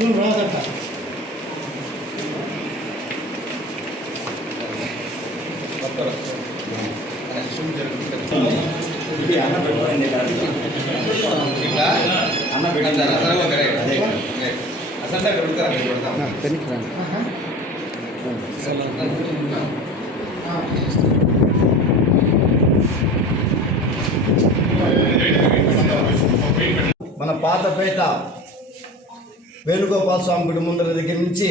అన్న రాదట అన్న మన పాతపేట వేణుగోపాల స్వామి గుడి ముందర దగ్గర నుంచి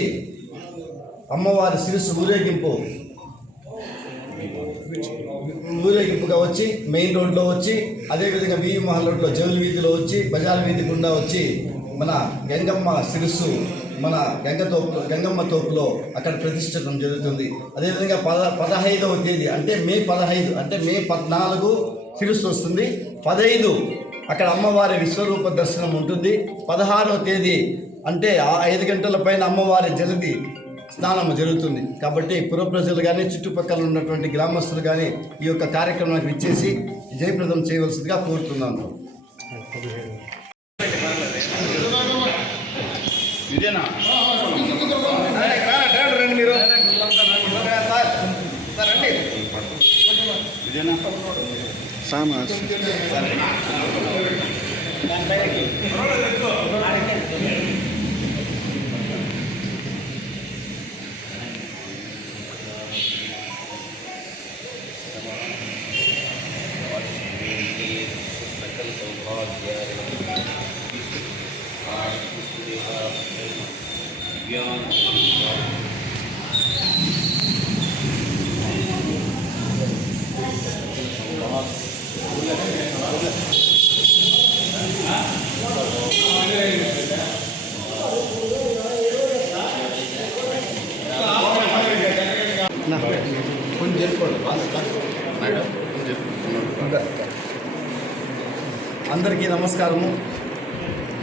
అమ్మవారి శిరస్సు ఊరేగింపు. ఊరేగింపుగా వచ్చి మెయిన్ రోడ్లో వచ్చి అదేవిధంగా బియ్యం మహల్ రోడ్లో జవుల వీధిలో వచ్చి బజార్ వీధి గుండా వచ్చి మన గంగమ్మ శిరస్సు మన గంగ తోపులో గంగమ్మ తోపులో అక్కడ ప్రతిష్ఠించడం జరుగుతుంది. అదేవిధంగా పద పదహైదవ తేదీ అంటే మే పదహైదు అంటే మే పద్నాలుగు శిరస్సు వస్తుంది. పదహైదు అక్కడ అమ్మవారి విశ్వరూప దర్శనం ఉంటుంది. పదహారవ తేదీ అంటే ఆ ఐదు గంటల పైన అమ్మవారి జలది స్నానం జరుగుతుంది. కాబట్టి పుర ప్రజలు కానీ చుట్టుపక్కల ఉన్నటువంటి గ్రామస్తులు కానీ ఈ యొక్క కార్యక్రమానికి ఇచ్చేసి జయప్రదం చేయవలసిందిగా కోరుతున్నాను ఇదేనా? రండి మీరు సార్ సార్ రండి ఇదేనా సామా కొంచెం చేసుకోండి అందరికీ నమస్కారము.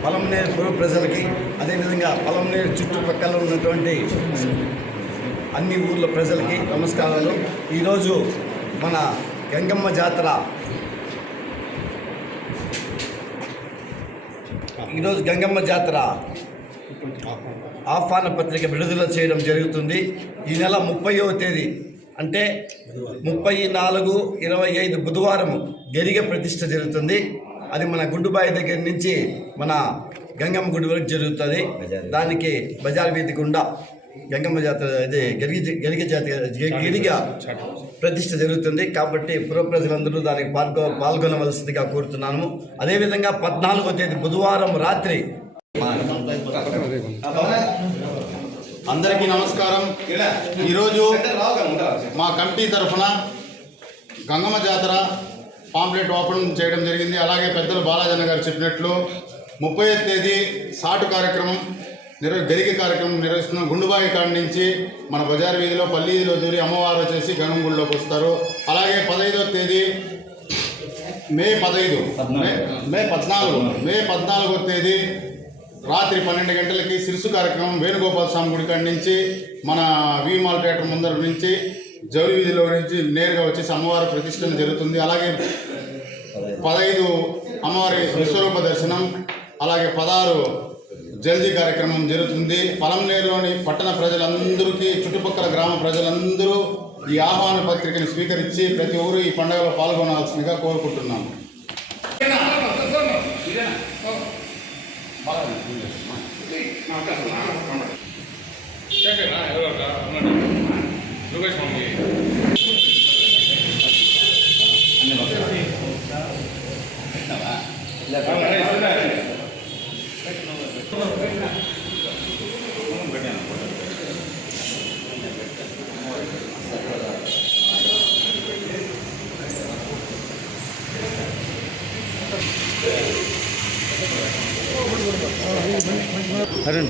పొలంనేరు పుర ప్రజలకి అదేవిధంగా పొలంనేరు చుట్టుపక్కల ఉన్నటువంటి అన్ని ఊర్ల ప్రజలకి నమస్కారాలు. ఈరోజు మన గంగమ్మ జాతర. ఈరోజు గంగమ్మ జాతర ఆహ్వాన పత్రిక విడుదల చేయడం జరుగుతుంది. ఈ నెల ముప్పైవ తేదీ అంటే ముప్పై నాలుగు ఇరవై ఐదు బుధవారం గరిగ ప్రతిష్ట జరుగుతుంది. అది మన గుండుబాయి దగ్గర నుంచి మన గంగమ్మ గుడి వరకు జరుగుతుంది. దానికి బజార్ వీధి గుండా గంగమ్మ జాతర ఇది గరిగ గరిగ జాతర గిరిగ ప్రతిష్ట జరుగుతుంది. కాబట్టి పుర ప్రజలందరూ దానికి పాల్గొ పాల్గొనవలసిందిగా కోరుతున్నాను. అదేవిధంగా పద్నాలుగో తేదీ బుధవారం రాత్రి అందరికీ నమస్కారం. ఈరోజు మా కమిటీ తరఫున గంగమ్మ జాతర పాంప్లెట్ ఓపెన్ చేయడం జరిగింది. అలాగే పెద్దలు బాలాజన్న గారు చెప్పినట్లు ముప్పై తేదీ సాటు కార్యక్రమం నిర్వ గరిగి కార్యక్రమం నిర్వహిస్తున్నాం గుండుబాయి కాడ నుంచి మన బజార్ వీధిలో పల్లి వీధిలో దూరి అమ్మవారు వచ్చేసి గంగమ్మ వస్తారు. అలాగే పదహైదో తేదీ మే పదహైదు మే పద్నాలుగు మే పద్నాలుగో తేదీ రాత్రి పన్నెండు గంటలకి సిరుసు కార్యక్రమం వేణుగోపాల స్వామి గుడి కాడ నుంచి మన వీమాల్ థియేటర్ ముందర నుంచి జౌలి వీధిలో నుంచి నేరుగా వచ్చేసి అమ్మవారి ప్రతిష్టన జరుగుతుంది. అలాగే పదహైదు అమ్మవారి విశ్వరూప దర్శనం అలాగే పదహారు జల్దీ కార్యక్రమం జరుగుతుంది. పలంనేరులోని పట్టణ ప్రజలందరికీ చుట్టుపక్కల గ్రామ ప్రజలందరూ ఈ ఆహ్వాన పత్రికను స్వీకరించి ప్రతి ఊరు ఈ పండుగలో పాల్గొనాల్సిందిగా కోరుకుంటున్నాము అరుణ్